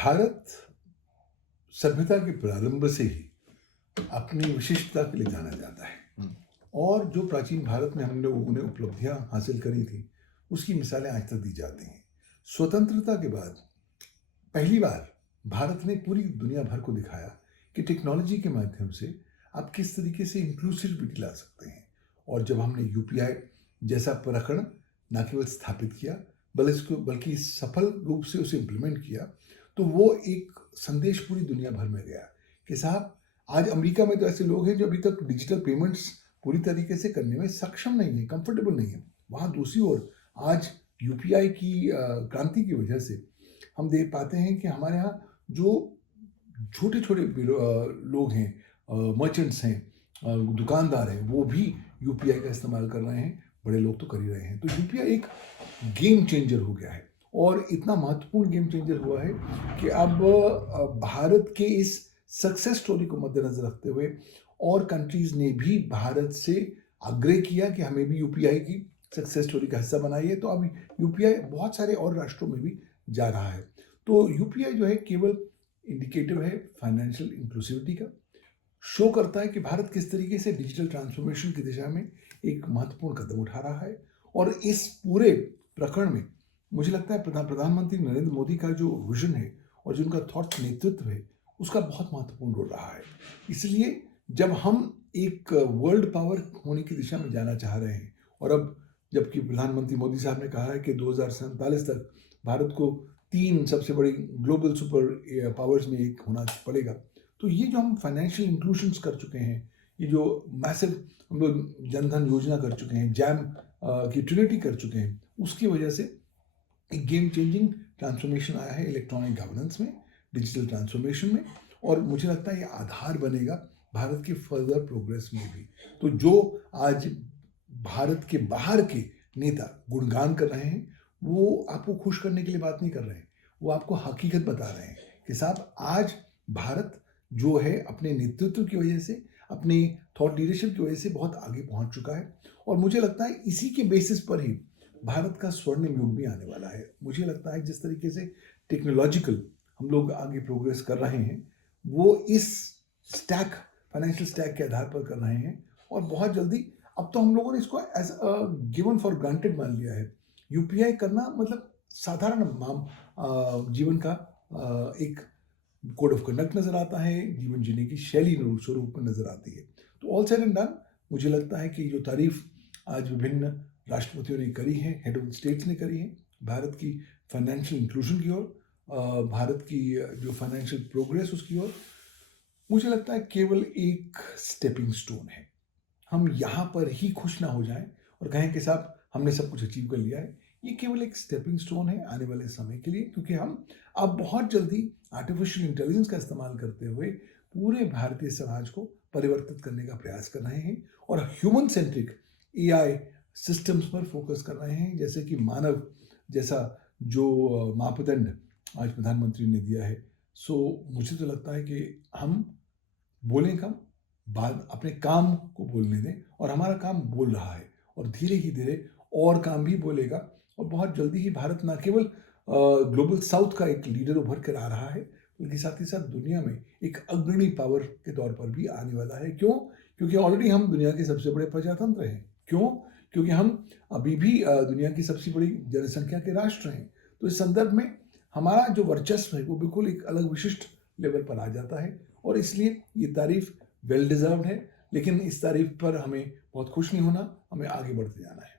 भारत सभ्यता के प्रारंभ से ही अपनी विशिष्टता के लिए जाना जाता है। हुँ। और जो प्राचीन भारत में हम लोगों ने उपलब्धियां हासिल करी थी, उसकी मिसालें आज तक दी जाती हैं। स्वतंत्रता के बाद पहली बार भारत ने पूरी दुनिया भर को दिखाया कि टेक्नोलॉजी के माध्यम से आप किस तरीके से इंक्लूसिविटी ला सकते हैं। और जब हमने यूपीआई जैसा प्रकरण न केवल स्थापित किया बल्कि सफल रूप से उसे इम्प्लीमेंट किया, तो वो एक संदेश पूरी दुनिया भर में गया कि साहब, आज अमेरिका में तो ऐसे लोग हैं जो अभी तक डिजिटल पेमेंट्स पूरी तरीके से करने में सक्षम नहीं है, कंफर्टेबल नहीं है। वहाँ दूसरी ओर आज यूपीआई की क्रांति की वजह से हम देख पाते हैं कि हमारे यहाँ जो छोटे छोटे लोग हैं, मर्चेंट्स हैं, दुकानदार हैं, वो भी यूपीआई का इस्तेमाल कर रहे हैं। बड़े लोग तो कर ही रहे हैं। तो यूपीआई एक गेम चेंजर हो गया है और इतना महत्वपूर्ण गेम चेंजर हुआ है कि अब भारत के इस सक्सेस स्टोरी को मद्देनजर रखते हुए और कंट्रीज ने भी भारत से आग्रह किया कि हमें भी यूपीआई की सक्सेस स्टोरी का हिस्सा बनाइए। तो अब यूपीआई बहुत सारे और राष्ट्रों में भी जा रहा है। तो यूपीआई जो है केवल इंडिकेटिव है फाइनेंशियल इंक्लूसिविटी का, शो करता है कि भारत किस तरीके से डिजिटल ट्रांसफॉर्मेशन की दिशा में एक महत्वपूर्ण कदम उठा रहा है। और इस पूरे प्रकरण में मुझे लगता है प्रधानमंत्री नरेंद्र मोदी का जो विजन है और जो उनका थॉट नेतृत्व है, उसका बहुत महत्वपूर्ण रोल रहा है। इसलिए जब हम एक वर्ल्ड पावर होने की दिशा में जाना चाह रहे हैं और अब जबकि प्रधानमंत्री मोदी साहब ने कहा है कि 2047 तक भारत को 3 सबसे बड़ी ग्लोबल सुपर पावर्स में एक होना पड़ेगा, तो ये जो हम फाइनेंशियल इंक्लूशंस कर चुके हैं, ये जो मैसिव हम लोग जनधन योजना कर चुके हैं, जैम की ट्रिनिटी कर चुके हैं, उसकी वजह से एक गेम चेंजिंग ट्रांसफॉर्मेशन आया है इलेक्ट्रॉनिक गवर्नेंस में, डिजिटल ट्रांसफॉर्मेशन में। और मुझे लगता है ये आधार बनेगा भारत के फर्दर प्रोग्रेस में भी। तो जो आज भारत के बाहर के नेता गुणगान कर रहे हैं, वो आपको खुश करने के लिए बात नहीं कर रहे हैं, वो आपको हकीकत बता रहे हैं कि साहब, आज भारत जो है अपने नेतृत्व की वजह से, अपने थॉट लीडरशिप की वजह से बहुत आगे पहुंच चुका है। और मुझे लगता है इसी के बेसिस पर ही भारत का स्वर्णिम युग भी आने वाला है। मुझे लगता है जिस तरीके से टेक्नोलॉजिकल हम लोग आगे प्रोग्रेस कर रहे हैं, वो इस स्टैक फाइनेंशियल स्टैक के आधार पर कर रहे हैं। और बहुत जल्दी अब तो हम लोगों ने इसको एज गिवन फॉर ग्रांटेड मान लिया है। यूपीआई करना मतलब साधारण जीवन का एक कोड ऑफ कंडक्ट नजर आता है, जीवन जीने की शैली स्वरूप में नजर आती है। तो ऑल सेड एंड डन, मुझे लगता है कि जो तारीफ आज विभिन्न राष्ट्रपतियों ने करी है, हेड ऑफ स्टेट्स ने करी है, भारत की फाइनेंशियल इंक्लूजन की ओर, भारत की जो फाइनेंशियल प्रोग्रेस उसकी ओर, मुझे लगता है केवल एक स्टेपिंग स्टोन है। हम यहाँ पर ही खुश ना हो जाएं और कहें कि साहब हमने सब कुछ अचीव कर लिया है। ये केवल एक स्टेपिंग स्टोन है आने वाले समय के लिए, क्योंकि हम अब बहुत जल्दी आर्टिफिशियल इंटेलिजेंस का इस्तेमाल करते हुए पूरे भारतीय समाज को परिवर्तित करने का प्रयास कर रहे हैं और ह्यूमन सेंट्रिक एआई सिस्टम्स पर फोकस कर रहे हैं, जैसे कि मानव जैसा जो मापदंड आज प्रधानमंत्री ने दिया है। सो मुझे तो लगता है कि हम बोलें कम, बात अपने काम को बोलने दें। और हमारा काम बोल रहा है और धीरे ही धीरे और काम भी बोलेगा। और बहुत जल्दी ही भारत ना केवल ग्लोबल साउथ का एक लीडर उभर कर आ रहा है, बल्कि साथ ही साथ दुनिया में एक अग्रणी पावर के तौर पर भी आने वाला है। क्यों? क्योंकि ऑलरेडी हम दुनिया के सबसे बड़े प्रजातंत्र हैं। क्यों? क्योंकि हम अभी भी दुनिया की सबसे बड़ी जनसंख्या के राष्ट्र हैं। तो इस संदर्भ में हमारा जो वर्चस्व है वो बिल्कुल एक अलग विशिष्ट लेवल पर आ जाता है। और इसलिए ये तारीफ वेल डिजर्व्ड है, लेकिन इस तारीफ पर हमें बहुत खुश नहीं होना, हमें आगे बढ़ते जाना है।